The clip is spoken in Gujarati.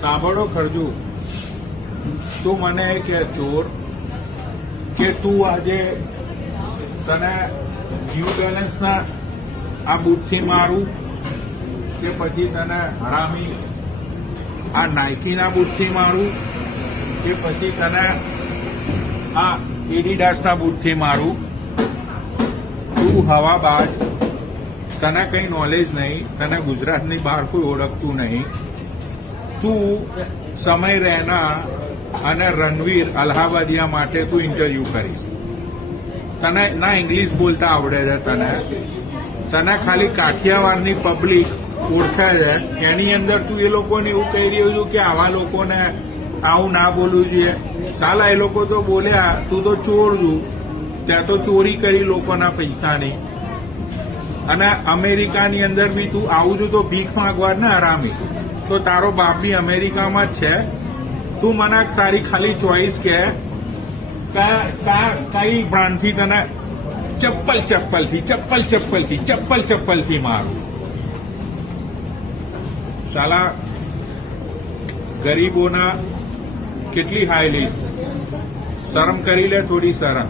સાંભળો ખરજુ, તું મને કે ચોર કે તું આજે તને ન્યૂ બેલેન્સના આ બૂટથી મારું કે પછી તને હરામી આ નાઇકીના બૂટથી મારું કે પછી તને આ એડિડાસના બૂટથી મારું. તું હવાબાજ, તને કંઈ નોલેજ નહીં, તને ગુજરાતની બહાર કોઈ ઓળખતું નહીં. તું સમય રહેના અને રણવીર અલ્હાબાદિયા માટે તું ઇન્ટરવ્યુ કરીશ. તને ના ઇંગ્લિશ બોલતા આવડે છે, તને ખાલી કાઠિયાવાડની પબ્લિક ઓળખે છે. એની અંદર તું એ લોકોને એવું કહી રહ્યો છું કે આવા લોકોને આવું ના બોલવું જોઈએ. સાલા એ લોકો તો બોલ્યા તું તો ચોર છું, ત્યાં તો ચોરી કરી લોકોના પૈસાની. અને અમેરિકાની અંદર બી તું આવું છું તો ભીખ માંગવા ને હરામી. તો તારો બાપ બી અમેરિકામાં જ છે. તું મને તારી ખાલી ચોઈસ કે કઈ બ્રાન્ડથી તને ચપ્પલથી મારું. સાલા ગરીબોના કેટલી હાઈ લઈશ. શરમ કરી લે થોડી. શરમ.